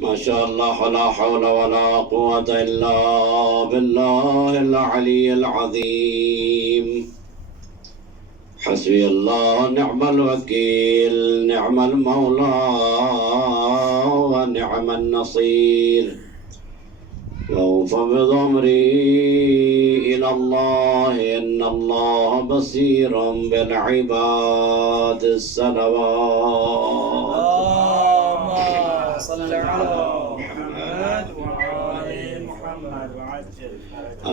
ما شاء الله لا حول ولا قوة إلا بالله العلي العظيم. حسبي الله نعم الوكيل، نعم المولى ونعم النصير. وأفوض أمري إلى الله إن الله بصير بالعباد. الصلوات. اللهم صل على محمد وعلى محمد وعجل.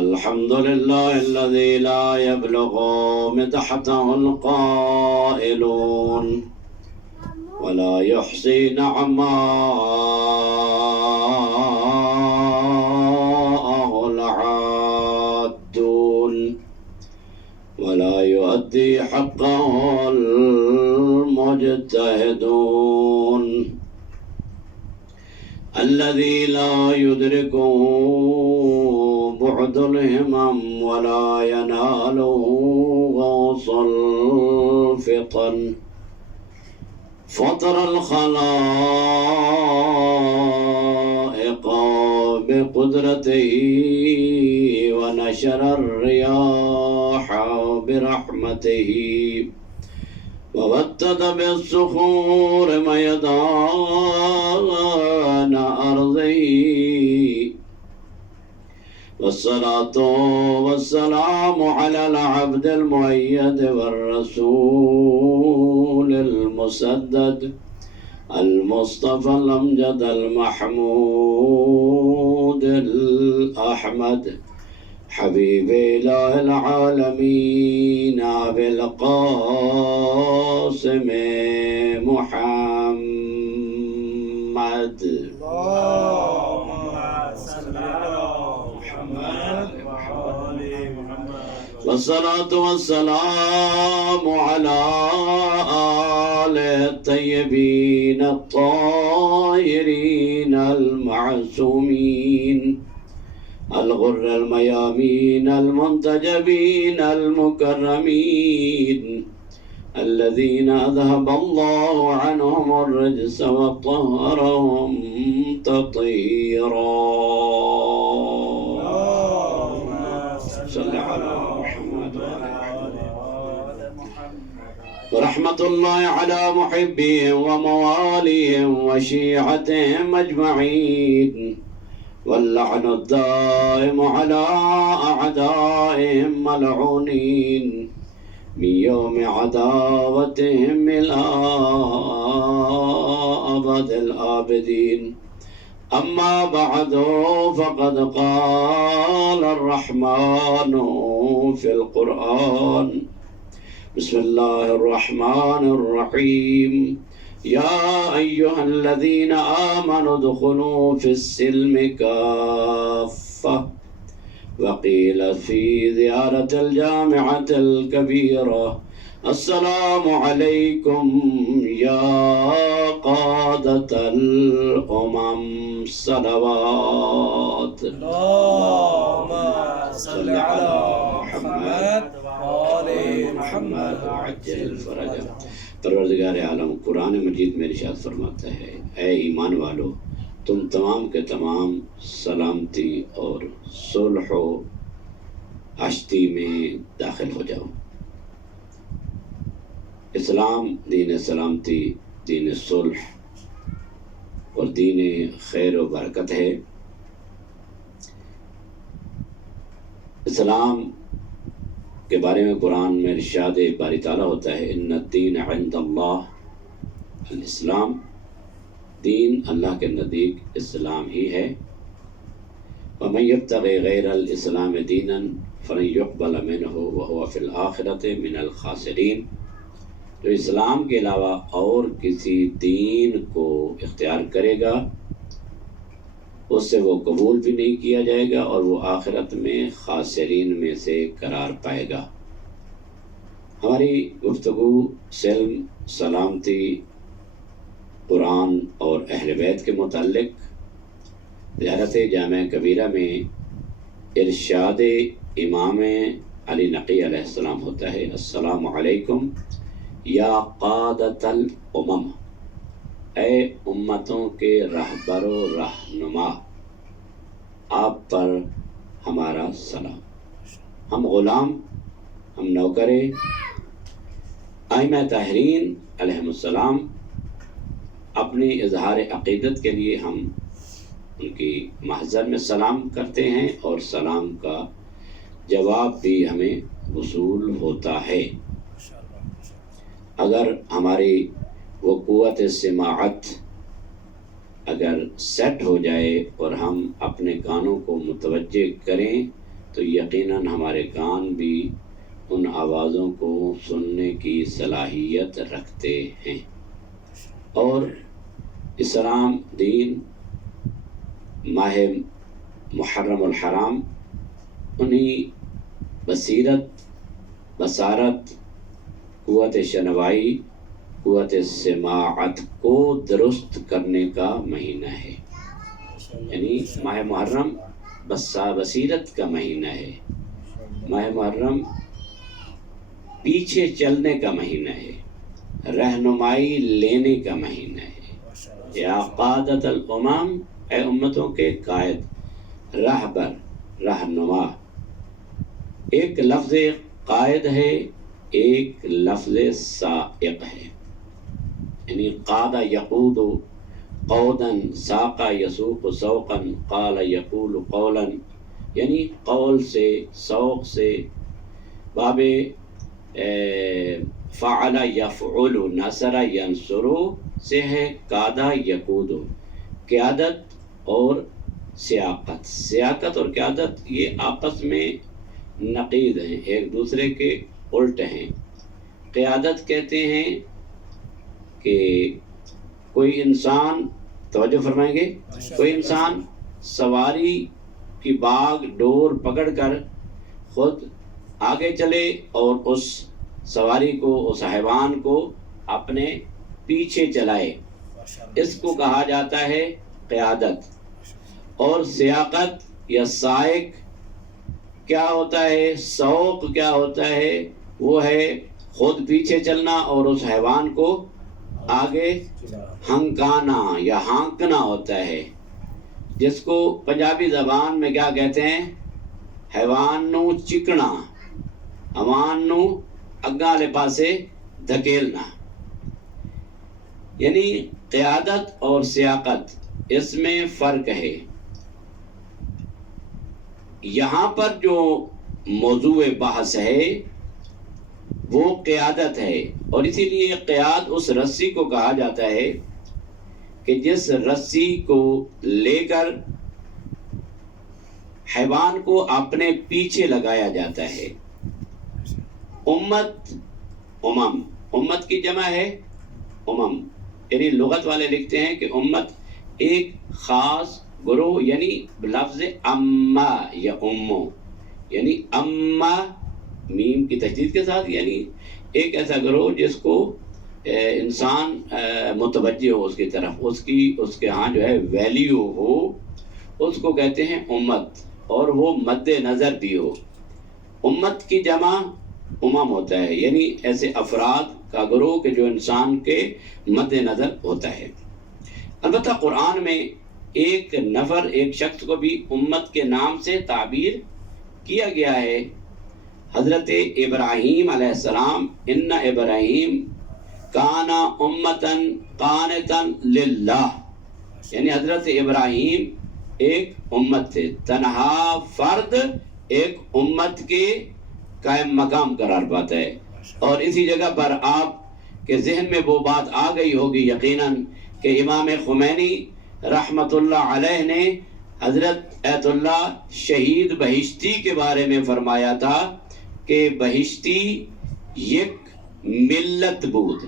الحمد لله الذي لا يبلغ مدحته القائلون ولا يحصي نعماءه العادون ولا يؤدي حقه المجتهدون. الذي لا يدركه بعد الهمم ولا يناله غوص الفطن. فطر الخلائق بقدرته ونشر الرياح برحمته وغتت بالصخور ميدان أرضه. والصلاة والسلام على العبد المؤيد والرسول المسدد المصطفى الأمجد المحمود الأحمد حبيب إله العالمين أبي القاسم محمد. اللهم صل على محمد وعلى محمد. والصلاة والسلام على آل الطيبين الطاهرين المعصومين الغر الميامين المنتجبين المكرمين الذين أذهب الله عنهم الرجس وطهرهم تطهيرا. اللهم صل على محمد وعلى محمد. ورحمة الله على محبهم ومواليهم وشيعتهم أجمعين، واللعن الدائم على أعدائهم ملعونين من يوم عداوتهم إلى أبد الآبدين. أما بعد، فقد قال الرحمن في القرآن: بسم الله الرحمن الرحيم. يا أيها الذين آمنوا ادخلوا في السلم كافة. وقيل في زيارة الجامعة الكبيرة: السلام عليكم يا قادة الأمم. صلوات. اللهم صل على محمد وعلى محمد وعجل فرجہ. پروردگار عالم قرآن مجید میں ارشاد فرماتا ہے: اے ایمان والو، تم تمام کے تمام سلامتی اور صلح و اشتی میں داخل ہو جاؤ. اسلام دین سلامتی، دین صلح اور دین خیر و برکت ہے. اسلام کے بارے میں قرآن میں ارشاد باری تعالیٰ ہوتا ہے: ان الدین عند اللہ الاسلام. دین اللہ کے نزدیک اسلام ہی ہے. ومن یبتغی غیر الاسلام دینا فلن یقبل منہ وہو فی الآخرۃ من الخاسرین. جو اسلام کے علاوہ اور کسی دین کو اختیار کرے گا اس سے وہ قبول بھی نہیں کیا جائے گا اور وہ آخرت میں خاسرین میں سے قرار پائے گا. ہماری گفتگو سلم، سلامتی، قرآن اور اہل بیت کے متعلق زیارت جامع کبیرہ میں ارشاد امام علی نقی علیہ السلام ہوتا ہے: السلام علیکم یا قادۃ الامم. اے امتوں کے رہبر و رہنما، آپ پر ہمارا سلام۔ ہم غلام، ہم نوکرے ائمہ طاہرین علیہم السلام، اپنی اظہار عقیدت کے لیے ہم ان کی محضر میں سلام کرتے ہیں، اور سلام کا جواب بھی ہمیں وصول ہوتا ہے۔ اگر ہماری وہ قوت سماعت اگر سیٹ ہو جائے اور ہم اپنے کانوں کو متوجہ کریں تو یقیناً ہمارے کان بھی ان آوازوں کو سننے کی صلاحیت رکھتے ہیں۔ اور اسلام دین ماہ محرم الحرام انہی بصیرت، بصارت، قوت شنوائی، قوت سماعت کو درست کرنے کا مہینہ ہے۔ یعنی ماہ محرم بصیرت کا مہینہ ہے، ماہ محرم پیچھے چلنے کا مہینہ ہے، رہنمائی لینے کا مہینہ ہے۔ یا قادت الامم، اے امتوں کے قائد، رہبر، رہنما۔ ایک لفظ قائد ہے، ایک لفظ سائق ہے۔ یعنی قاد یقود قودا، ساق یسوق سوقا، قال یقول قولا، یعنی قول سے، سوق سے، باب فعل یفعل، نصر ینصر سے ہے قادہ یقود۔ قیادت اور سیاقت، سیاقت اور قیادت یہ آپس میں نقیض ہیں، ایک دوسرے کے الٹ ہیں۔ قیادت کہتے ہیں کہ کوئی انسان، توجہ فرمائیں گے، کوئی انسان سواری کی باغ ڈور پکڑ کر خود آگے چلے اور اس سواری کو، اس حیوان کو اپنے پیچھے چلائے، اس کو کہا جاتا ہے قیادت۔ اور سیاقت یا سائق کیا ہوتا ہے، سوق کیا ہوتا ہے، وہ ہے خود پیچھے چلنا اور اس حیوان کو آگے ہنکانا یا ہانکنا ہوتا ہے، جس کو پنجابی زبان میں کیا کہتے ہیں، حیوان نو چکنا، حیوان نو اگاں والے پاسے دھکیلنا۔ یعنی قیادت اور سیاقت، اس میں فرق ہے۔ یہاں پر جو موضوع بحث ہے وہ قیادت ہے، اور اسی لیے قیاد اس رسی کو کہا جاتا ہے کہ جس رسی کو لے کر حیوان کو اپنے پیچھے لگایا جاتا ہے۔ امت، امت کی جمع ہے امم، یعنی لغت والے لکھتے ہیں کہ امت ایک خاص گروہ، یعنی لفظ اما یا امو، یعنی اما میم کی تشدید کے ساتھ، یعنی ایک ایسا گروہ جس کو انسان متوجہ ہو اس کی طرف، اس کے ہاں جو ہے ویلیو ہو، اس کو کہتے ہیں امت، اور وہ مد نظر بھی ہو۔ امت کی جمع امم ہوتا ہے، یعنی ایسے افراد کا گروہ کہ جو انسان کے مد نظر ہوتا ہے۔ البتہ قرآن میں ایک نفر، ایک شخص کو بھی امت کے نام سے تعبیر کیا گیا ہے۔ حضرت ابراہیم علیہ السلام، ان ابراہیم کانا امتن قانتن للہ، یعنی حضرت ابراہیم ایک امت تھے، تنہا فرد ایک امت کے قائم مقام قرار پاتا ہے۔ اور اسی جگہ پر آپ کے ذہن میں وہ بات آ گئی ہوگی یقیناً کہ امام خمینی رحمت اللہ علیہ نے حضرت ایت اللہ شہید بہشتی کے بارے میں فرمایا تھا کہ بہشتی یک ملت بود،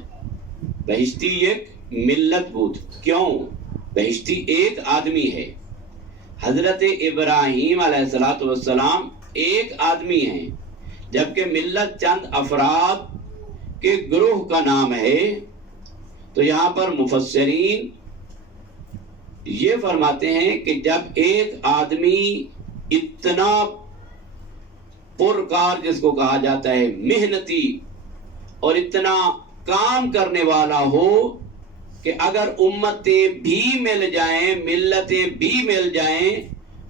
بہشتی یک ملت بود۔ کیوں؟ بہشتی ایک آدمی ہے، حضرت ابراہیم علیہ السلام ایک آدمی ہیں، جبکہ ملت چند افراد کے گروہ کا نام ہے۔ تو یہاں پر مفسرین یہ فرماتے ہیں کہ جب ایک آدمی اتنا پرکار، جس کو کہا جاتا ہے محنتی، اور اتنا کام کرنے والا ہو کہ اگر امتیں بھی مل جائیں، ملتیں بھی مل جائیں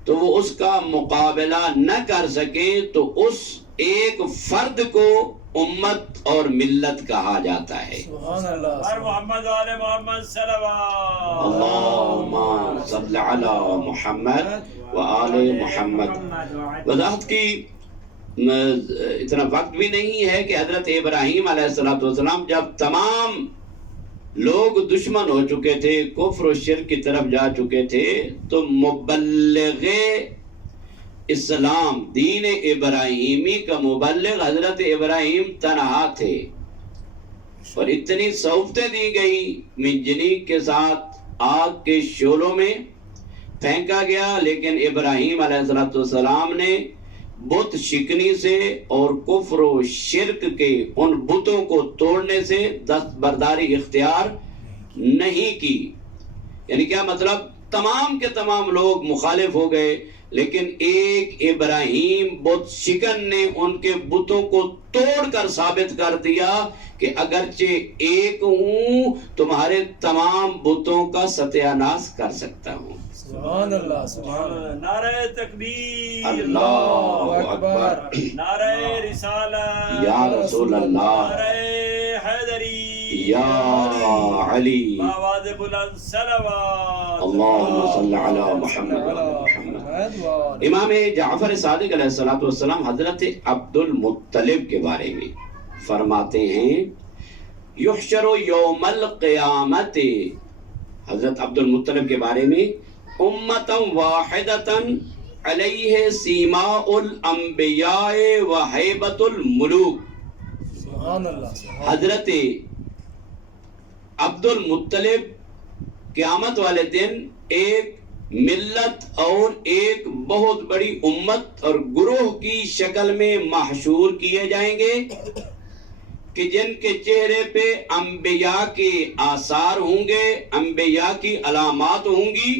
تو وہ اس کا مقابلہ نہ کر سکیں، تو اس ایک فرد کو امت اور ملت کہا جاتا ہے۔ سبحان اللہ ہر محمد آل محمد صلوات اللہم صلی علی محمد و آل محمد۔ وضاحت کی اتنا وقت بھی نہیں ہے کہ حضرت ابراہیم علیہ السلام جب تمام لوگ دشمن ہو چکے تھے، کفر و شرک کی طرف جا چکے تھے، تو مبلغ اسلام دین ابراہیمی کا مبلغ حضرت ابراہیم تنہا تھے، اور اتنی سہولتیں دی گئی، منجنیق کے ساتھ آگ کے شعلوں میں پھینکا گیا، لیکن ابراہیم علیہ السلام نے بت شکنی سے اور کفر و شرک کے ان بتوں کو توڑنے سے دستبرداری اختیار نہیں کی۔ یعنی کیا مطلب؟ تمام کے تمام لوگ مخالف ہو گئے، لیکن ایک ابراہیم بت شکن نے ان کے بتوں کو توڑ کر ثابت کر دیا کہ اگرچہ ایک ہوں تمہارے تمام بتوں کا ستیہ ناش کر سکتا ہوں۔ سبحان اللہ سبحان اللہ، نعرہ تکبیر، اللہ اکبر، نعرہ رسالت یا رسول اللہ، نعرہ حیدری، یا علی، آواز بلند صلوات اللہم صلی علی محمد و آل محمد۔ امام جعفر صادق علیہ السلام حضرت عبد المطلب کے بارے میں فرماتے ہیں، یحشر یوم القیامت، حضرت عبد المطلب کے بارے میں، امتا واحدتا علیہ سیماء الانبیاء و حیبت الملوک۔ سبحان اللہ، حضرت عبد المطلب قیامت والے دن ایک ملت اور ایک بہت بڑی امت اور گروہ کی شکل میں محشور کیے جائیں گے کہ جن کے چہرے پہ انبیاء کے آثار ہوں گے، انبیاء کی علامات ہوں گی،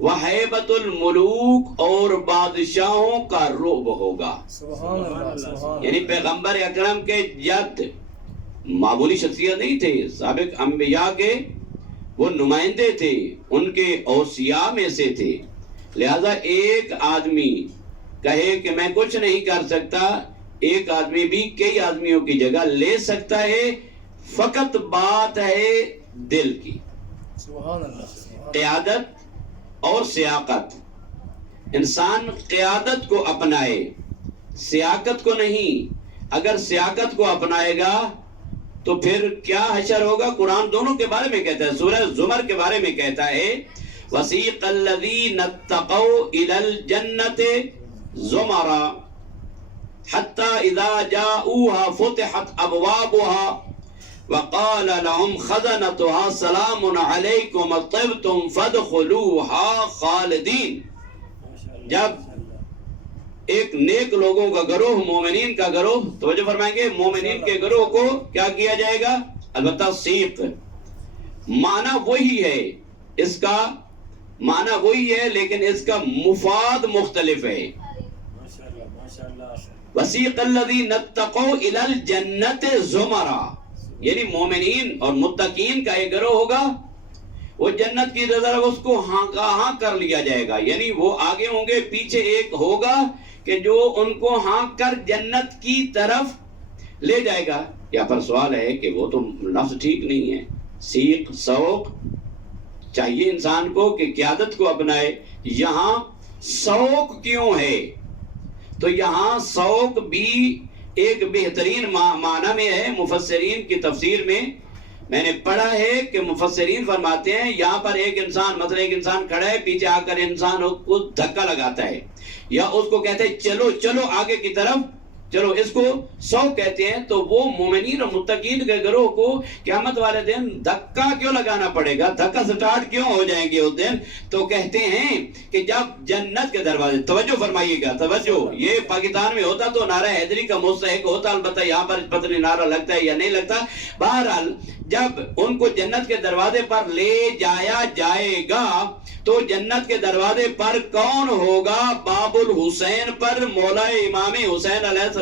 وحیبت الملوک اور بادشاہوں کا رعب ہوگا۔ سبحان اللہ سبحان یعنی پیغمبر اکرم کے جد معمولی شخصیت نہیں تھے، سابق انبیاء کے وہ نمائندے تھے، ان کے اوصیاء میں سے تھے، لہذا ایک آدمی کہے کہ میں کچھ نہیں کر سکتا، ایک آدمی بھی کئی آدمیوں کی جگہ لے سکتا ہے، فقط بات ہے دل کی۔ سبحان اللہ، قیادت اور سیاقت، انسان قیادت کو اپنائے، سیاقت کو نہیں۔ اگر سیاقت کو اپنائے گا تو پھر کیا حشر ہوگا؟ قرآن دونوں کے بارے میں کہتا ہے، سورہ زمر کے بارے میں کہتا ہے، وَسِيقَ الَّذِينَ اتَّقَوْا إِلَى الْجَنَّةِ زُمَرًا حَتَّى إِذَا جَاءُوهَا فُتِحَتْ أَبْوَابُهَا وقال لهم خزنتها سلام علیکم طبتم فادخلوها خالدین۔ جب ایک نیک لوگوں کا گروہ، مومنین کا گروہ، توجہ فرمائیں گے، مومنین کے گروہ کو کیا کیا جائے گا؟ البتہ سیق معنی وہی ہے، اس کا معنی وہی ہے، لیکن اس کا مفاد مختلف ہے۔ وَسِيقَ الَّذِينَ اتَّقَوْا إِلَى الْجَنَّةِ زُمَرًا، یعنی مومنین اور متقین کا ایک گروہ ہوگا، وہ جنت کی طرف اس کو ہاں کر لیا جائے گا، یعنی وہ آگے ہوں گے، پیچھے ایک ہوگا کہ جو ان کو ہاں کر جنت کی طرف لے جائے گا۔ یہاں پر سوال ہے کہ وہ تو لفظ ٹھیک نہیں ہے، سیق سوق چاہیے انسان کو کہ قیادت کو اپنائے، یہاں سوق کیوں ہے؟ تو یہاں سوق بھی ایک بہترین معنی میں ہے۔ مفسرین کی تفسیر میں نے پڑھا ہے کہ مفسرین فرماتے ہیں یہاں پر ایک انسان، مثلا ایک انسان کھڑا ہے، پیچھے آ کر انسان کو دھکا لگاتا ہے، یا اس کو کہتے ہیں چلو چلو آگے کی طرف چلو، اس کو سوق کہتے ہیں۔ تو وہ مومنین اور متقین کے گروہ کو قیامت والے دن دھکا کیوں لگانا پڑے گا؟ دھکا سٹارٹ کیوں ہو جائیں گے اس دن؟ تو کہتے ہیں کہ جب جنت کے دروازے، توجہ فرمائیے گا، توجہ، یہ پاکستان میں ہوتا تو نعرہ حیدری کا مستحق ہوتا، البتہ یہاں پر پتہ نہیں نعرہ لگتا ہے یا نہیں لگتا۔ بہرحال جب ان کو جنت کے دروازے پر لے جایا جائے گا تو جنت کے دروازے پر کون ہوگا؟ باب الحسین پر مولا امام حسین علیہ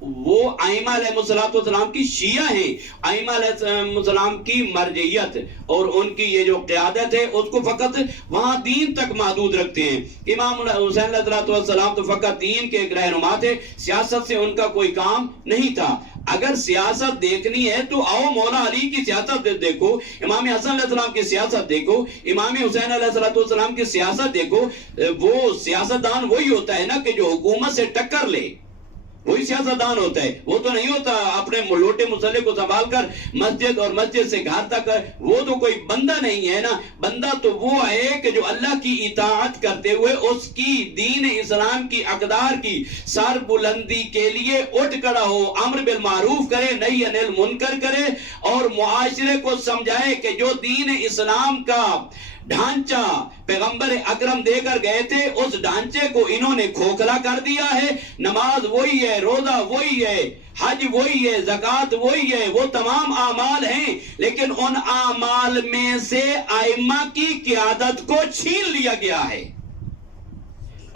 وہ ائمہ علیہ السلام کی شیعہ ہیں. ائمہ علیہ السلام کی مرجعیت اور ان کی یہ جو قیادت ہے اس کو فقط وہاں دین تک محدود رکھتے ہیں. امام حسین علیہ السلام تو فقط دین کے ایک رہنما تھے, سیاست سے ان کا کوئی کام نہیں تھا. اگر سیاست دیکھنی ہے تو آؤ مولا علی کی سیاست دیکھو, امام حسن علیہ السلام کی سیاست دیکھو, امام حسین علیہ السلام کی سیاست دیکھو. وہ سیاستدان وہی ہوتا ہے نا کہ جو حکومت سے ٹکر لے, وہی سیاستدان ہوتا ہے. وہ تو نہیں ہوتا اپنے لوٹے مسلح کو سنبھال کر مسجد اور مسجد سے گھر تک, وہ تو کوئی بندہ نہیں ہے نا. بندہ تو وہ ہے کہ جو اللہ کی اطاعت کرتے ہوئے اس کی دین اسلام کی اقدار کی سر بلندی کے لیے اٹھ کھڑا ہو, امر بالمعروف کرے, نہی عن المنکر کرے, اور معاشرے کو سمجھائے کہ جو دین اسلام کا ڈھانچہ پیغمبر اکرم دے کر گئے تھے اس ڈھانچے کو انہوں نے کھوکھلا کر دیا ہے. نماز وہی ہے, روزہ وہی ہے, حج وہی ہے, زکوٰۃ وہی ہے, وہ تمام اعمال ہیں, لیکن ان اعمال میں سے ائمہ کی قیادت کو چھین لیا گیا ہے.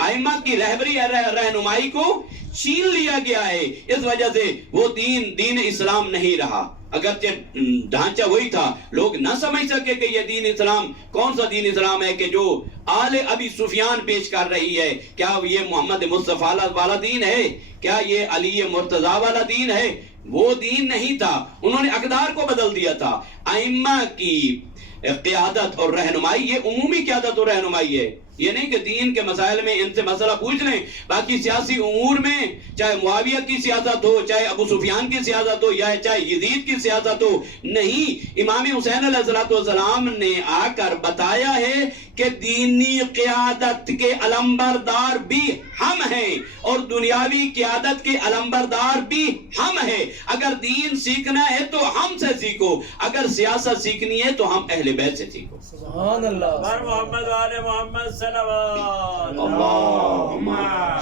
ائمہ کی رہبری رہنمائی کو چھین لیا گیا ہے. اس وجہ سے وہ دین اسلام نہیں رہا. اگرچہ ڈھانچہ وہی تھا, لوگ نہ سمجھ سکے کہ یہ دین اسلام کون سا دین اسلام ہے کہ جو آل ابی سفیان پیش کر رہی ہے. کیا یہ محمد مصطفیٰ والا دین ہے؟ کیا یہ علی مرتضیٰ والا دین ہے؟ وہ دین نہیں تھا. انہوں نے اقدار کو بدل دیا تھا. ائمہ کی قیادت اور رہنمائی یہ عمومی قیادت اور رہنمائی ہے. یہ نہیں کہ دین کے مسائل میں ان سے مسئلہ پوچھ لیں, باقی سیاسی امور میں چاہے معاویہ کی سیاست ہو, چاہے ابو سفیان کی سیاست ہو, یا چاہے یزید کی سیاست ہو. نہیں, امام حسین علیہ السلام نے آ کر بتایا ہے کہ دینی قیادت کے علمبردار بھی ہم ہیں اور دنیاوی قیادت کے علمبردار بھی ہم ہیں. اگر دین سیکھنا ہے تو ہم سے سیکھو, اگر سیاست سیکھنی ہے تو ہم اہل بیت سے سیکھو. سبحان اللہ. بر محمد و آل محمد صلوات. اللہم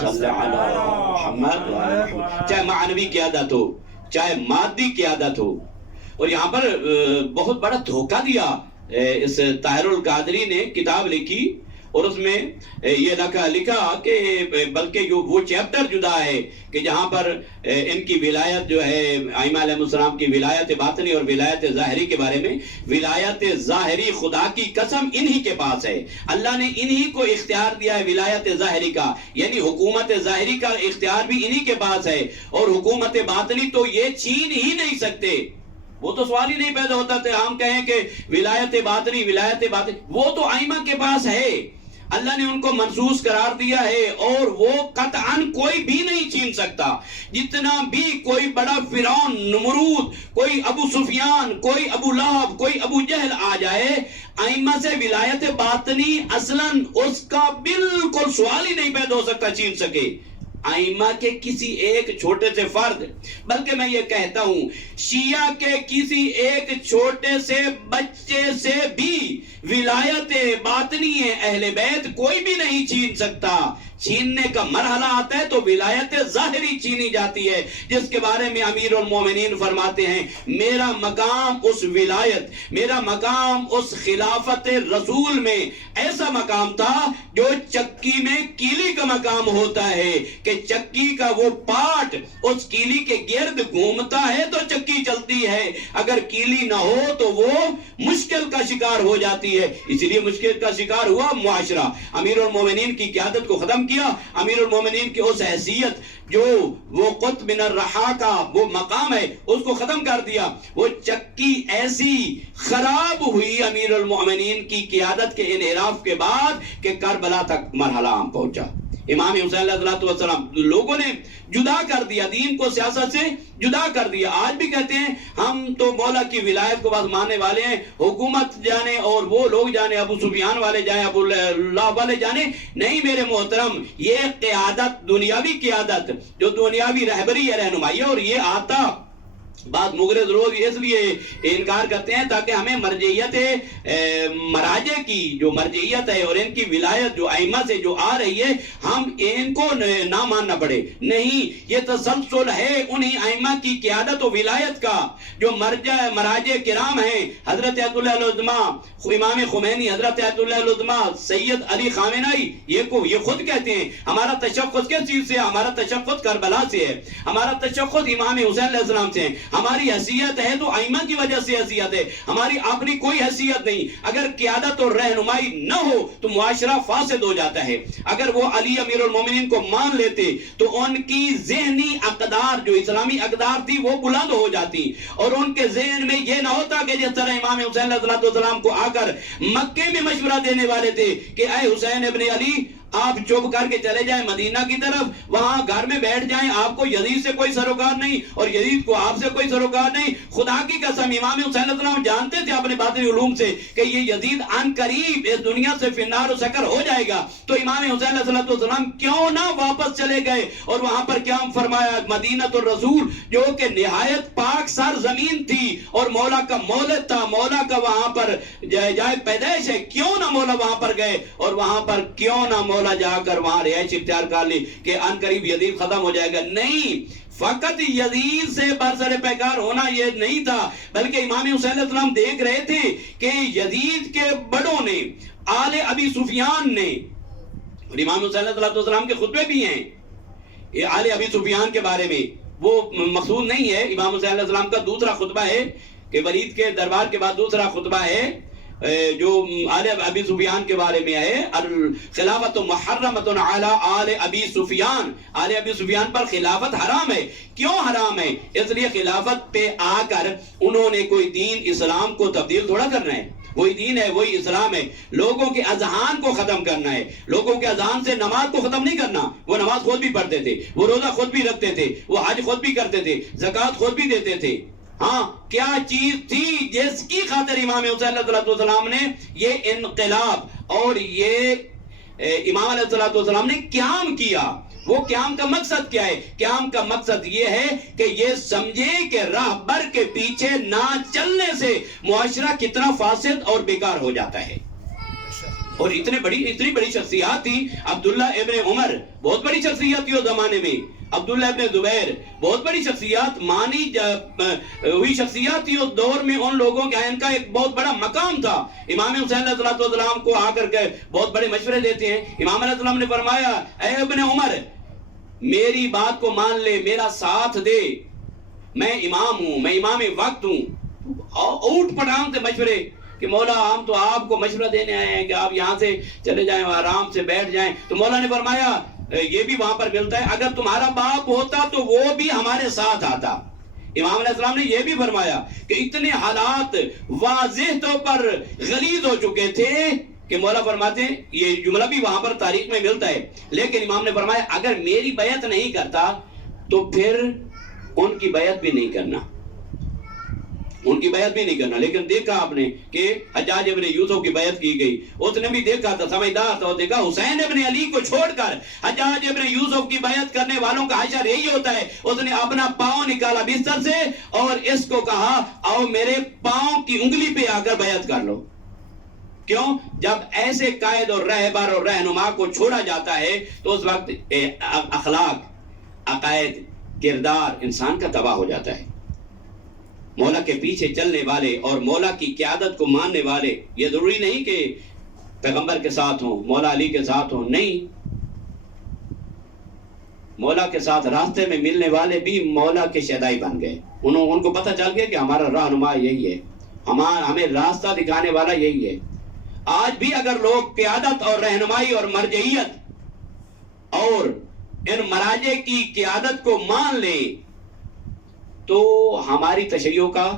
صلی علی محمد و آل محمد. چاہے معنوی قیادت ہو, چاہے مادی قیادت ہو. اور یہاں پر بہت بڑا دھوکہ دیا. اس طاہر القادری نے کتاب لکھی اور اس میں یہ لکھا کہ بلکہ جو وہ چیپٹر جدا ہے کہ جہاں پر ان کی ولایت جو ہے ائمہ علیہ السلام کی ولایت باطنی اور ولایت ظاہری کے بارے میں, ولایت ظاہری خدا کی قسم انہی کے پاس ہے. اللہ نے انہی کو اختیار دیا ہے ولایت ظاہری کا, یعنی حکومت ظاہری کا اختیار بھی انہی کے پاس ہے, اور حکومت باطنی تو یہ چھین ہی نہیں سکتے. وہ تو سوال ہی نہیں پیدا ہوتا تھے ہم کہیں کہ ولایت باطنی, وہ تو ائمہ کے پاس ہے. اللہ نے ان کو منصوص قرار دیا ہے اور وہ قطعاً کوئی بھی نہیں چھین سکتا. جتنا بھی کوئی بڑا فرعون, نمرود, کوئی ابو سفیان, کوئی ابو لہب, کوئی ابو جہل آ جائے, ائمہ سے ولایت باطنی اصلاً اس کا بالکل سوال ہی نہیں پیدا ہو سکتا چھین سکے. ائمہ کے کسی ایک چھوٹے سے فرد, بلکہ میں یہ کہتا ہوں شیعہ کے کسی ایک چھوٹے سے بچے سے بھی ولایت باطنی اہل بیت کوئی بھی نہیں چھین سکتا. چھیننے کا مرحلہ آتا ہے تو ولایت ظاہری چھینی جاتی ہے, جس کے بارے میں امیر المومنین فرماتے ہیں میرا مقام اس ولایت, میرا مقام اس خلافت رسول میں ایسا مقام تھا جو چکی میں کیلی کا مقام ہوتا ہے کہ چکی کا وہ پارٹ اس کیلی کے گرد گھومتا ہے تو چکی چلتی ہے, اگر کیلی نہ ہو تو وہ مشکل کا شکار ہو جاتی ہے. اس لیے مشکل کا شکار ہوا معاشرہ. امیر المومنین کی قیادت کو ختم کیا, امیر المومنین کی اس حیثیت جو وہ قطب من الرحا کا وہ مقام ہے اس کو ختم کر دیا. وہ چکی ایسی خراب ہوئی امیر المومنین کی قیادت کے انحراف کے بعد کہ کربلا تک مرحلہ عام پہنچا. امام حسین علیہ السلام لوگوں نے جدا کر دیا, دین کو سیاست سے جدا کر دیا. آج بھی کہتے ہیں ہم تو مولا کی ولایت کو بس ماننے والے ہیں, حکومت جانے اور وہ لوگ جانے, ابو سفیان والے جائیں, ابو اللہ والے جانے. نہیں میرے محترم, یہ قیادت دنیاوی قیادت جو دنیاوی رہبری ہے, رہنمائی ہے, اور یہ آتا بعض مغرض لوگ اس لیے انکار کرتے ہیں تاکہ ہمیں مرجعیت مراجع کی جو مرجعیت ہے اور ان کی ولایت جو ائمہ سے جو آ رہی ہے ہم ان کو نہ ماننا پڑے. نہیں، یہ تسلسل ہے انہی ائمہ کی قیادت و ولایت کا جو مراجع کرام ہیں. حضرت آیت اللہ العظمہ امام خمینی، حضرت آیت اللہ العظمہ سید علی خامنئی، یہ خود کہتے ہیں ہمارا تشخص کس چیز سے ہے؟ ہمارا تشخص کربلا سے ہے، ہمارا تشخص امام حسین علیہ السلام سے ہے. ہماری حیثیت ہے تو ائمہ کی وجہ سے حیثیت ہے، ہماری اپنی کوئی حیثیت نہیں. اگر قیادت اور رہنمائی نہ ہو تو معاشرہ فاسد ہو جاتا ہے. اگر وہ علی امیر المومنین کو مان لیتے تو ان کی ذہنی اقدار جو اسلامی اقدار تھی وہ بلند ہو جاتی، اور ان کے ذہن میں یہ نہ ہوتا کہ جس طرح امام حسین علیہ السلام کو آ کر مکے میں مشورہ دینے والے تھے کہ اے حسین ابن علی آپ چپ کر کے چلے جائیں مدینہ کی طرف، وہاں گھر میں بیٹھ جائیں، آپ کو یزید سے کوئی سروکار نہیں اور یزید کو آپ سے کوئی سروکار نہیں. خدا کی قسم امام حسین علیہ السلام جانتے تھے اپنے باطنی علوم سے کہ یہ یزید عن قریب اس دنیا سے فنار و سکر ہو جائے گا. تو امام حسین علیہ السلام کیوں نہ واپس چلے گئے اور وہاں پر کیا فرمایا؟ مدینہ الرسول جو کہ نہایت پاک سر زمین تھی اور مولا کا مولد تھا، مولا کا وہاں پر جائے پیدائش ہے، کیوں نہ مولا وہاں پر گئے اور وہاں پر کیوں نہ مولا جا کر وہاں رہائش اختیار کر لی کہ ان قریب یزید ختم ہو جائے گا. نہیں، فقط یزید سے برسر پیکار ہونا یہ نہیں تھا، بلکہ امام حسین علیہ السلام دیکھ رہے تھے کہ یزید کے بڑوں نے، آل ابی سفیان نے، اور امام حسین علیہ السلام کے خطبے بھی ہیں یہ آل ابی سفیان کے بارے میں، وہ مقصود نہیں ہے. امام حسین علیہ السلام کا دوسرا خطبہ ہے کہ ولید کے دربار کے بعد دوسرا خطبہ ہے جو آل ابی سفیان کے بارے میں ہے، خلافت محرمت علی آل ابی سفیان، آل ابی سفیان پر خلافت حرام ہے. کیوں حرام ہے؟ اس لیے خلافت پہ آ کر انہوں نے کوئی دین اسلام کو تبدیل تھوڑا کرنا ہے. وہی دین ہے، وہی اسلام ہے. لوگوں کے اذہان کو ختم کرنا ہے، لوگوں کے اذہان سے نماز کو ختم نہیں کرنا. وہ نماز خود بھی پڑھتے تھے، وہ روزہ خود بھی رکھتے تھے، وہ حج خود بھی کرتے تھے، زکوٰۃ خود بھی دیتے تھے. ہاں، کیا چیز تھی جس کی خاطر امام حسین علیہ السلام نے یہ انقلاب اور یہ امام علیہ السلام نے قیام کیا؟ وہ قیام کا مقصد کیا ہے؟ قیام کا مقصد یہ ہے کہ یہ سمجھے کہ راہبر کے پیچھے نہ چلنے سے معاشرہ کتنا فاسد اور بیکار ہو جاتا ہے. اور اتنی بڑی شخصیات تھی. عبداللہ ابن عمر بہت بڑی شخصیت تھی اس زمانے میں، عبداللہ ابن زبیر بہت بڑی شخصیات، مانی ہوئی شخصیات تھی اس دور میں. ان لوگوں کے ان کا ایک بہت بڑا مقام تھا. امام حسین علیہ السلام کو آ کر کے بہت بڑے مشورے دیتے ہیں. امام علیہ السلام نے فرمایا اے ابن عمر میری بات کو مان لے، میرا ساتھ دے، میں امام ہوں، میں امام وقت ہوں. اوٹ پٹھان سے مشورے کہ مولا ہم تو آپ کو مشورہ دینے آئے ہیں کہ آپ یہاں سے چلے جائیں، آرام سے بیٹھ جائیں. تو مولا نے فرمایا یہ بھی وہاں پر ملتا ہے، اگر تمہارا باپ ہوتا تو وہ بھی ہمارے ساتھ آتا. امام علیہ السلام نے یہ بھی فرمایا کہ اتنے حالات واضح طور پر غلیظ ہو چکے تھے کہ مولا فرماتے ہیں، یہ جملہ بھی وہاں پر تاریخ میں ملتا ہے، لیکن امام نے فرمایا اگر میری بیعت نہیں کرتا تو پھر ان کی بیعت بھی نہیں کرنا، ان کی بیعت بھی نہیں کرنا. لیکن دیکھا آپ نے کہ حجاج ابن یوسف کی بیعت کی گئی، اس نے بھی دیکھا تھا، سمجھدار تھا، دیکھا حسین ابن علی کو چھوڑ کر حجاج ابن یوسف کی بیعت کرنے والوں کا حشر یہی ہوتا ہے. اس نے اپنا پاؤں نکالا بستر سے اور اس کو کہا آؤ میرے پاؤں کی انگلی پہ آ کر بیعت کر لو. کیوں؟ جب ایسے قائد اور رہبر اور رہنما کو چھوڑا جاتا ہے تو اس وقت اخلاق، عقائد، کردار انسان کا تباہ ہو جاتا ہے. مولا کے پیچھے چلنے والے اور مولا کی قیادت کو ماننے والے، یہ ضروری نہیں کہ پیغمبر کے ساتھ ہوں، مولا علی کے ساتھ ہوں، نہیں، مولا کے ساتھ راستے میں ملنے والے بھی مولا کے شیدائی بن گئے. ان کو پتہ چل گیا کہ ہمارا رہنما یہی ہے، ہمیں راستہ دکھانے والا یہی ہے. آج بھی اگر لوگ قیادت اور رہنمائی اور مرجعیت اور ان مراجع کی قیادت کو مان لیں تو ہماری تشیع کا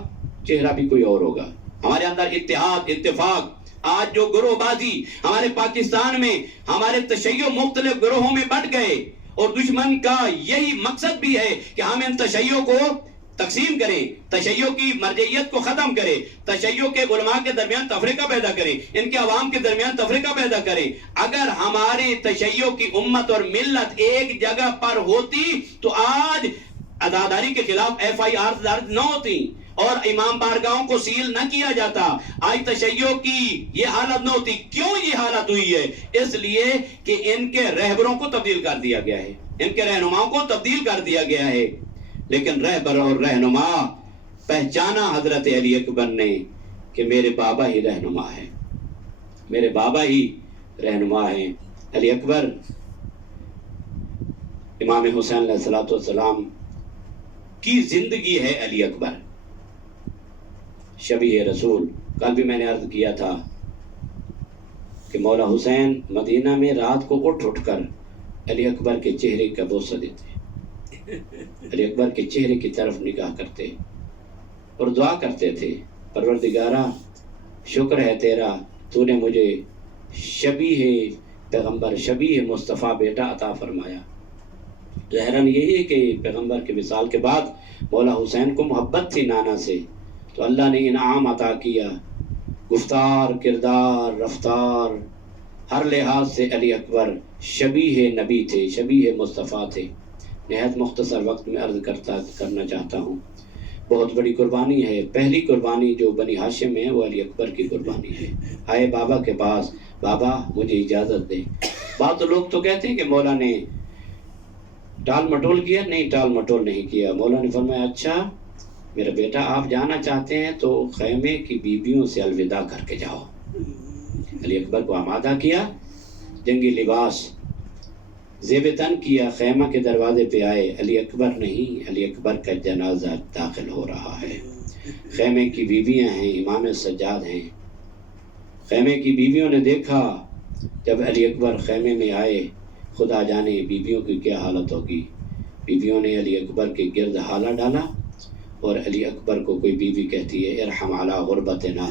چہرہ بھی کوئی اور ہوگا. ہمارے اندر اتحاد، اتفاق. آج جو گروہ بازی ہمارے پاکستان میں، ہمارے تشیع مختلف گروہوں میں بٹ گئے اور دشمن کا یہی مقصد بھی ہے کہ ہم ان تشیع کو تقسیم کریں، تشیع کی مرجعیت کو ختم کریں، تشیع کے علماء کے درمیان تفرقہ پیدا کریں، ان کے عوام کے درمیان تفرقہ پیدا کریں. اگر ہمارے تشیع کی امت اور ملت ایک جگہ پر ہوتی تو آج عزاداری کے خلاف FIR درج نہ ہوتی اور امام بارگاہوں کو سیل نہ کیا جاتا، آج تشیع کی یہ حالت نہ ہوتی۔ کیوں یہ حالت ہوئی ہے؟ اس لیے کہ ان کے رہبروں کو تبدیل کر دیا گیا ہے، ان کے رہنماؤں کو تبدیل کر دیا گیا ہے۔ لیکن رہبر اور رہنما پہچانا حضرت علی اکبر نے کہ میرے بابا ہی رہنما ہے، میرے بابا ہی رہنما ہیں۔ علی اکبر امام حسین علیہ السلام کی زندگی ہے۔ علی اکبر شبیہ رسول، کل بھی میں نے عرض کیا تھا کہ مولا حسین مدینہ میں رات کو اٹھ کر علی اکبر کے چہرے کا بوسہ دیتے، علی اکبر کے چہرے کی طرف نگاہ کرتے اور دعا کرتے تھے، پروردگارہ شکر ہے تیرا، تو نے مجھے شبیہ پیغمبر، شبیہ مصطفیٰ بیٹا عطا فرمایا۔ ظاہراً یہی ہے کہ پیغمبر کے وصال کے بعد مولا حسین کو محبت تھی نانا سے، تو اللہ نے انعام عطا کیا۔ گفتار، کردار، رفتار، ہر لحاظ سے علی اکبر شبیہ نبی تھے، شبیہ مصطفیٰ تھے۔ نہایت مختصر وقت میں عرض کرنا چاہتا ہوں، بہت بڑی قربانی ہے۔ پہلی قربانی جو بنی ہاشم میں ہے وہ علی اکبر کی قربانی ہے۔ آئے بابا کے پاس، بابا مجھے اجازت دے۔ بعض لوگ تو کہتے ہیں کہ مولا نے ٹال مٹول کیا، نہیں ٹال مٹول نہیں کیا۔ مولا نے فرمایا اچھا میرا بیٹا آپ جانا چاہتے ہیں تو خیمے کی بیویوں سے الوداع کر کے جاؤ۔ علی اکبر کو آمادہ کیا، جنگی لباس زیب تن کیا، خیمہ کے دروازے پہ آئے۔ علی اکبر نہیں، علی اکبر کا جنازہ داخل ہو رہا ہے۔ خیمے کی بیویاں ہیں، امام سجاد ہیں۔ خیمے کی بیویوں نے دیکھا جب علی اکبر خیمے میں آئے، خدا جانے بیویوں کی کیا حالت ہوگی۔ بیویوں نے علی اکبر کے گرد حالہ ڈالا، اور علی اکبر کو کوئی بیوی کہتی ہے ارحم علی غربتنا،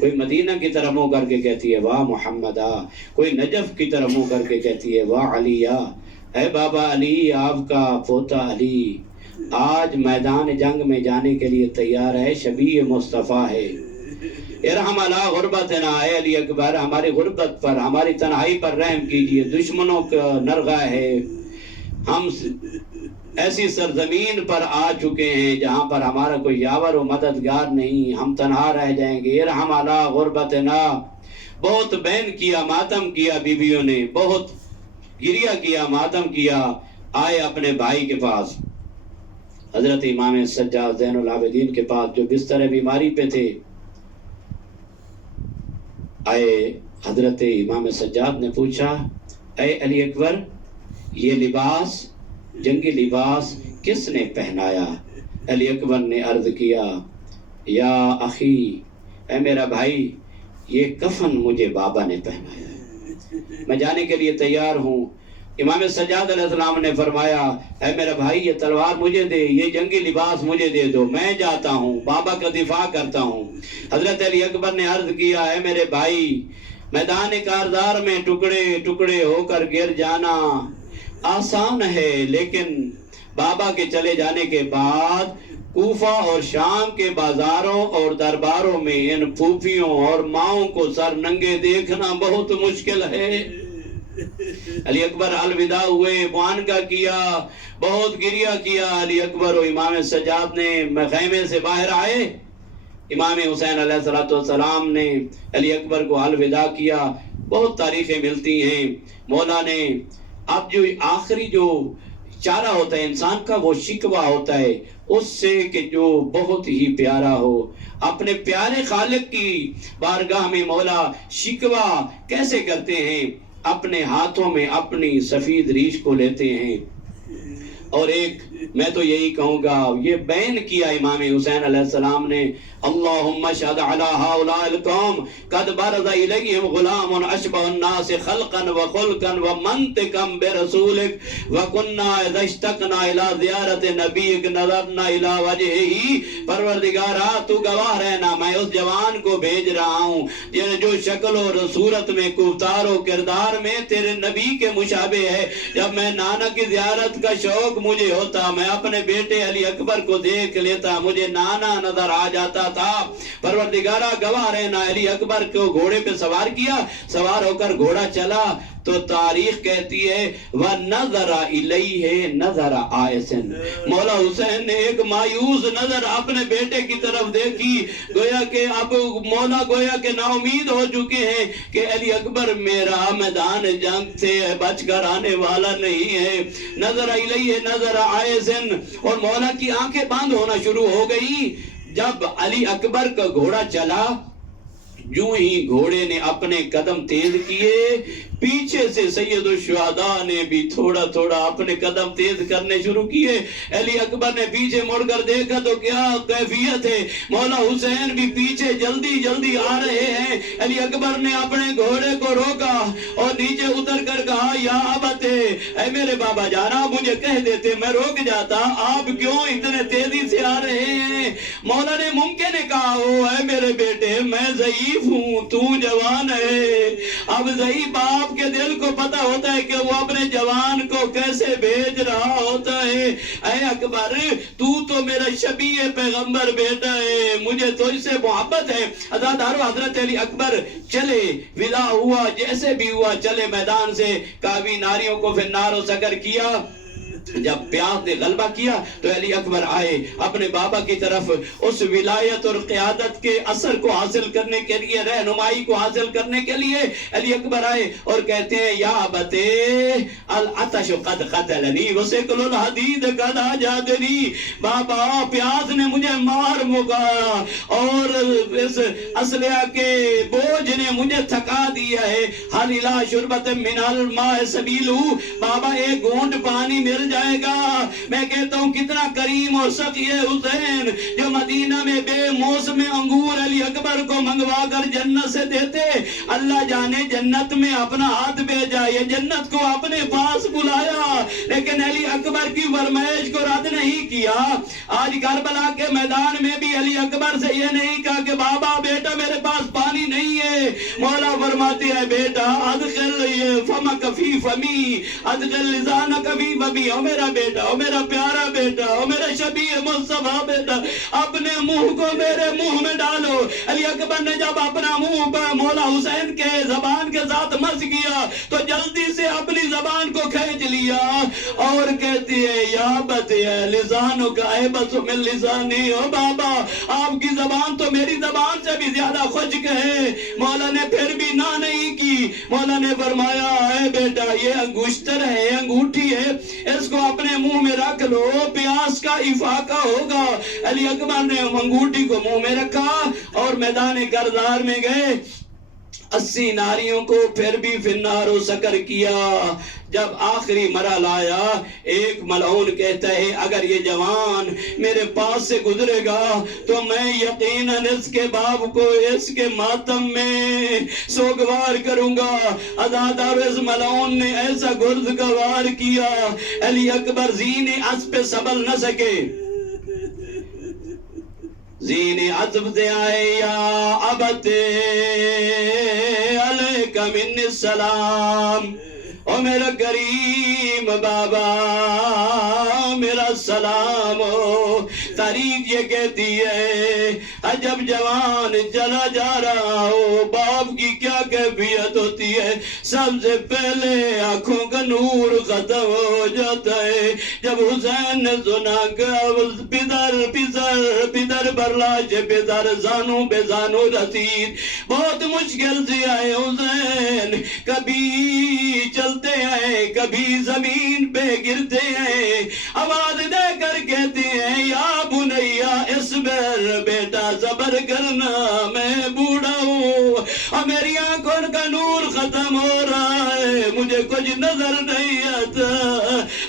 کوئی مدینہ کی طرف منہ کر کے کہتی ہے واہ محمدہ، کوئی نجف کی طرف منہ کر کے کہتی ہے واہ علیہ، اے بابا علی، آپ کا پوتا علی آج میدان جنگ میں جانے کے لیے تیار ہے، شبیہ مصطفیٰ ہے۔ ارحم علی غربتنا، اے علی اکبر ہماری غربت پر، ہماری تنہائی پر رحم کیجئے، دشمنوں کا نرغہ ہے، ہم ایسی سرزمین پر آ چکے ہیں جہاں پر ہمارا کوئی یاور و مددگار نہیں، ہم تنہا رہ جائیں گے۔ ارحم علی غربتنا، بہت بین کیا، ماتم کیا بیویوں نے، بہت گریہ کیا، ماتم کیا۔ آئے اپنے بھائی کے پاس، حضرت امام سجاد زین العابدین کے پاس جو بستر بیماری پہ تھے۔ آئے حضرت امام سجاد نے پوچھا اے علی اکبر یہ لباس، جنگی لباس کس نے پہنایا؟ علی اکبر نے عرض کیا یا اخی، اے میرا بھائی یہ کفن مجھے بابا نے پہنایا ہے، میں جانے کے لیے تیار ہوں۔ امام سجاد علیہ السلام نے فرمایا اے میرا بھائی یہ تلوار مجھے دے، یہ جنگی لباس مجھے دے دو، میں جاتا ہوں، بابا کا دفاع کرتا ہوں۔ حضرت علی اکبر نے عرض کیا اے میرے بھائی میدان کارزار میں ٹکڑے ٹکڑے ہو کر گر جانا آسان ہے، لیکن بابا کے چلے جانے کے بعد کوفہ اور شام کے بازاروں اور درباروں میں ان پھوپھیوں اور ماؤں کو سر ننگے دیکھنا بہت مشکل ہے۔ علی اکبر الوداع ہوئے، معانقہ کیا، بہت گریہ کیا۔ علی اکبر و امام سجاد نے خیمے سے باہر آئے، امام حسین علیہ السلام نے علی اکبر کو الوداع کیا۔ بہت تاریخیں ملتی ہیں، مولا نے اب جو آخری جو چارہ ہوتا ہے انسان کا وہ شکوہ ہوتا ہے اس سے کہ جو بہت ہی پیارا ہو۔ اپنے پیارے خالق کی بارگاہ میں مولا شکوہ کیسے کرتے ہیں؟ اپنے ہاتھوں میں اپنی سفید ریش کو لیتے ہیں، اور ایک میں تو یہی کہوں گا یہ بیان کیا امام حسین علیہ السلام نے اللہم اشہد علی ہؤلاء القوم قد برز الیہم غلام اشبہ الناس خلقا وخلقا ومنطقا برسولک وکننا اذا اشتقنا الی زیارت نبیک نظرنا الی وجہہی۔ پروردگارہ تو گواہ رہنا میں اس جوان کو بھیج رہا ہوں جو شکل و صورت میں گفتار و کردار میں تیرے نبی کے مشابہ ہے۔ جب میں نانا کی زیارت کا شوق مجھے ہوتا میں اپنے بیٹے علی اکبر کو دیکھ لیتا، مجھے نانا نظر آ جاتا تھا۔ پروردگارہ گواہ رہنا علی اکبر کو گھوڑے پہ سوار کیا، سوار ہو کر گھوڑا چلا تو تو تاریخ کہتی ہے وَنَظَرَ إِلَيْهِ نَظَرَ آئِسٍ، مولا حسین نے ایک مایوس نظر اپنے بیٹے کی طرف دیکھی، گویا کہ اب مولا گویا کہ نا امید ہو چکے ہیں کہ علی اکبر میرا میدان جنگ سے بچ کر آنے والا نہیں ہے۔ نظر الیہ نظر آئسن، اور مولا کی آنکھیں بند ہونا شروع ہو گئی۔ جب علی اکبر کا گھوڑا چلا، جو ہی گھوڑے نے اپنے قدم تیز کیے، پیچھے سے سید الشہداء نے بھی تھوڑا تھوڑا اپنے قدم تیز کرنے شروع کیے۔ علی اکبر نے پیچھے مڑ کر دیکھا تو کیا کیفیت ہے، مولا حسین بھی پیچھے جلدی جلدی آ رہے ہیں۔ علی اکبر نے اپنے گھوڑے کو روکا اور نیچے اتر کر کہا یا ابتے، اے میرے بابا جانا، مجھے کہہ دیتے میں روک جاتا، آپ کیوں اتنے تیزی سے آ رہے ہیں؟ مولا نے ممکن ہے کہا او اے میرے بیٹے، میں ضعیف ہوں، تو جوان ہے۔ اب ضعیف باپ کے دل کو پتا ہوتا ہے کہ وہ اپنے جوان کو کیسے بھیج رہا ہوتا ہے۔ اے اکبر، تو میرا شبیہ پیغمبر بیٹا ہے، مجھے تو اس سے محبت ہے۔ عزادارو، حضرت علی اکبر چلے، ودا ہوا، جیسے بھی ہوا چلے میدان سے، کعبی ناریوں کو پھر نارو سکر کیا۔ جب پیاس نے غلبہ کیا تو علی اکبر آئے اپنے بابا کی طرف، اس ولایت اور قیادت کے اثر کو حاصل کرنے کے لیے، رہنمائی کو حاصل کرنے کے لیے علی اکبر آئے اور کہتے ہیں یا ابتے العطش قد قتلنی وثقل الحدید قد اجادنی، بابا پیاس نے مجھے مار مکایا اور اس اسلحہ کے بوجھ نے مجھے تھکا دیا ہے۔ حل الی شربت من الماء سبیل، بابا ایک گھونٹ پانی مل جائے گا۔ میں کہتا ہوں کتنا کریم اور سخی ہے حسین، جو مدینہ میں بے موسم انگور علی اکبر کو منگوا کر جنت سے دیتے۔ اللہ جانے جنت میں اپنا ہاتھ بھیجا، یہ جنت کو اپنے پاس بلایا، لیکن علی اکبر کی فرمائش کو رد نہیں کیا۔ آج کربلا کے میدان میں بھی علی اکبر سے یہ نہیں کہا کہ بابا بیٹا میرے پاس پانی نہیں ہے۔ مولا فرماتے ہیں بیٹا ادخل فمک فی فمی، ادخل لسانک فی فمی، او میرا بیٹا، او میرا پیارا بیٹا، او میرا شبیہ مصطفیٰ بیٹا، اپنے منہ کو میرے منہ میں ڈالو۔ علی اکبر نے جب اپنا منہ مولا حسین کے زبان کے ساتھ مس کیا تو جلدی سے اپنی زبان کو کھینچ لیا اور کہتی ہے یا بتی ہے لسانوں کا احبس من لسانی، او بابا آپ کی زبان تو میری زبان سے بھی زیادہ خشک ہے۔ مولا نے پھر بھی نہ نہیں کی، مولا نے فرمایا اے بیٹا یہ انگشتر ہے، انگوٹھی ہے، اس کو اپنے منہ میں رکھ لو، پیاس کا افاقہ ہوگا۔ علی اکبر نے انگوٹھی کو منہ میں رکھا اور میدان کرزار میں گئے، 80 ناریوں کو پھر بھی فنار و سکر کیا۔ جب آخری مرحلہ آیا، ایک ملعون کہتا ہے اگر یہ جوان میرے پاس سے گزرے گا تو میں یقیناً اس کے باپ کو اس کے ماتم میں سوگوار کروں گا۔ عزادار اس ملعون نے ایسا گردگوار کیا، علی اکبر زین اسب پہ سبل نہ سکے، زین عطب سے آئے یا ابتے علیک من السلام، او میرا کریم بابا میرا سلام ہو۔ تاریخ یہ کہتی ہے جب جوان چلا جا رہا ہو باپ کی کیا کیفیت ہوتی ہے، سب سے پہلے آنکھوں کا نور ختم ہو جاتا ہے۔ جب حسین نے سنا کہ پدر برلاش پدر زانو بے زانو رسید، بہت مشکل سے آئے حسین، کبھی چلتے ہیں کبھی زمین پہ گرتے ہیں، آواز دے کر کہتے ہیں یا بنیا اصبر، بیٹا صبر کرنا میں بوڑھا ہوں اور میری آنکھوں کا نور ختم ہو رہا ہے، مجھے کچھ نظر نہیں آتا۔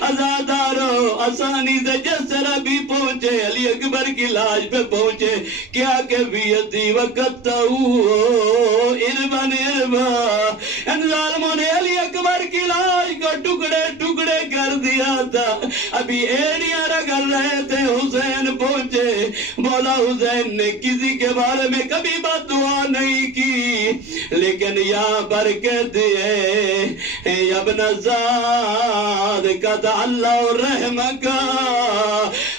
عزادارو آسانی سے جس طرح بھی پہنچے علی اکبر کی لاش پہ پہنچے، کیا کیفیت تھی، وقت اربن اربا، ان ظالموں نے علی اکبر کی لاش کو ٹکڑے ٹکڑے کر دیا تھا، ابھی ایڑیاں رگڑ رہے تھے، حسین پہنچے۔ مولا حسین نے کسی کے بارے میں کبھی بد دعا نہیں کی، لیکن یہاں پر کہتے ہیں اے ابن زاد قد اللہ رحمہ کا،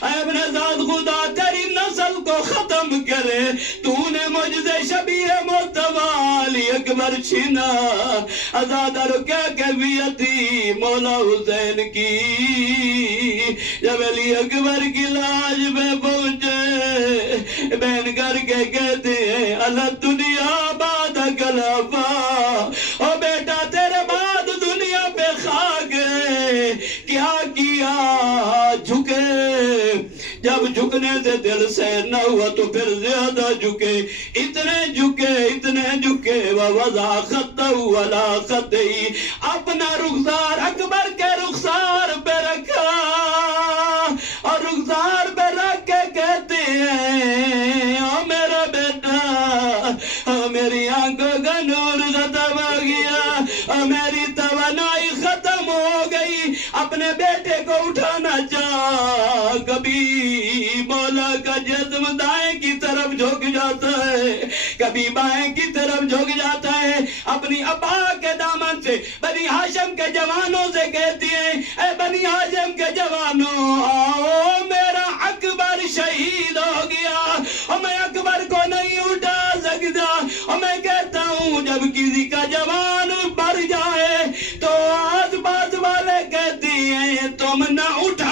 اے ابن زاد خدا تیری نسل کو ختم کرے، تو نے مجھ سے شبیہ مصطفیٰ علی اکبر اکبر چھینا ازادہ رکیا کیفیت تھی مولا حسین کی جب علی اکبر کی لاش میں پہنچے بہن کر کے کہتے ہیں اللہ دنیا بعد کلافا او بیٹا تیرے بعد دنیا پہ خاک ہے کیا کیا جھکے جب جھکنے سے دل سے نہ ہوا تو پھر زیادہ جھکے اتنے جھکے وَوَضَعَ خَطَّهُ وَلَا خَطِّهِ اپنا رخسار اکبر کے رخسار پہ رکھا اور رخسار پہ رکھ کے کہتے ہیں او میرا بیٹا میری آنکھوں کا نور ختم ہو گیا میری توانائی ختم ہو گئی اپنے بیٹے کو اٹھانا چاہ کبھی مولا کا جسم دائیں کی طرف جھک جاتا ہے کبھی بائیں کی طرف جھک جاتا ہے اپنی ابا کے دامن سے بنی ہاشم کے جوانوں سے کہتی ہے اے بنی ہاشم کے جوانوں آؤ میرا اکبر شہید ہو گیا اور میں اکبر کو نہیں اٹھا سکتا اور میں کہتا ہوں جب کسی کا جوان مر جائے تو آس پاس والے کہتی ہیں تم نہ اٹھا